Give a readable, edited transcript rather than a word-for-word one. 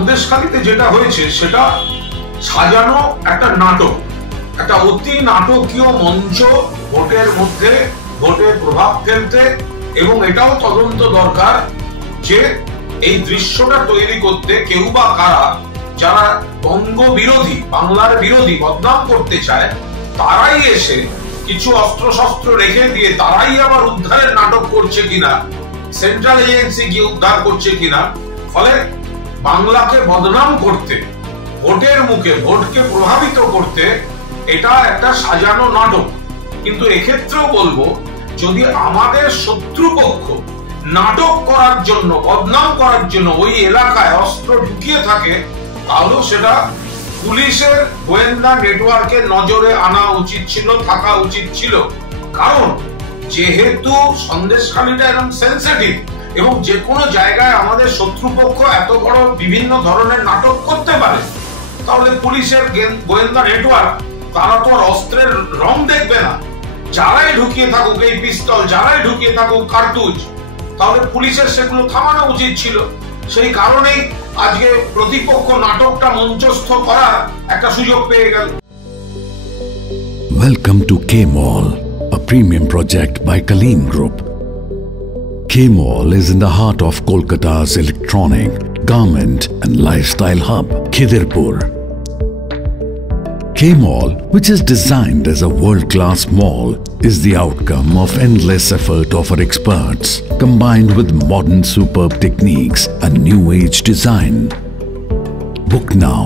সন্দেশখালীতে যেটা হয়েছে সেটা সাজানো একটা নাটক, একটা অতি নাটকীয় মঞ্চ ভোটের মধ্যে ভোটে প্রভাব ফেলতে, এবং এটাও তদন্ত দরকার যে এই দৃশ্যটা তৈরি করতে কেউ বা কারা যারা বঙ্গ বিরোধী, বাংলার বিরোধী বদনাম করতে চায়, তারাই এসে কিছু অস্ত্র শস্ত্র রেখে দিয়ে তারাই আবার উদ্ধারের নাটক করছে কিনা, সেন্ট্রাল এজেন্সি গিয়ে উদ্ধার করছে কিনা। ফলে বাংলাকে বদনাম করতে, ভোটের মুখে ভোটকে প্রভাবিত করতে এটা একটা সাজানো নাটক। কিন্তু এক্ষেত্রেও বলবো, যদি আমাদের শত্রুপক্ষ নাটক করার জন্য, বদনাম করার জন্য ওই এলাকায় অস্ত্র ঢুকিয়ে থাকে, তাহলেও সেটা পুলিশের গোয়েন্দা নেটওয়ার্কের নজরে আনা উচিত ছিল, থাকা উচিত ছিল। কারণ যেহেতু সন্দেশখালীটা এরকম সেন্সিটিভ, এবং যে কোনো জায়গায় আমাদের শত্রুপক্ষ এত বড় বিভিন্ন ধরনের নাটক করতে পারে, তাহলে পুলিশের গোয়েন্দা নেটওয়ার্ক তারা তো আর অস্ত্রের রং দেখবে না। যারাই ঢুকিয়ে থাকুক এই পিস্তল, যারাই ঢুকিয়ে থাকুক কার্তুজ, তাহলে পুলিশের সেগুলো থামানো উচিত ছিল। সেই কারণেই আজকে প্রতিপক্ষ নাটকটা মঞ্চস্থ করার একটা সুযোগ পেয়ে গেল। Welcome to K-Mall, a premium project by Kaleen Group. K-Mall is in the heart of Kolkata's electronic, garment and lifestyle hub, Khidirpur. K-Mall, which is designed as a world-class mall, is the outcome of endless effort of our experts, combined with modern superb techniques and new-age design. Book now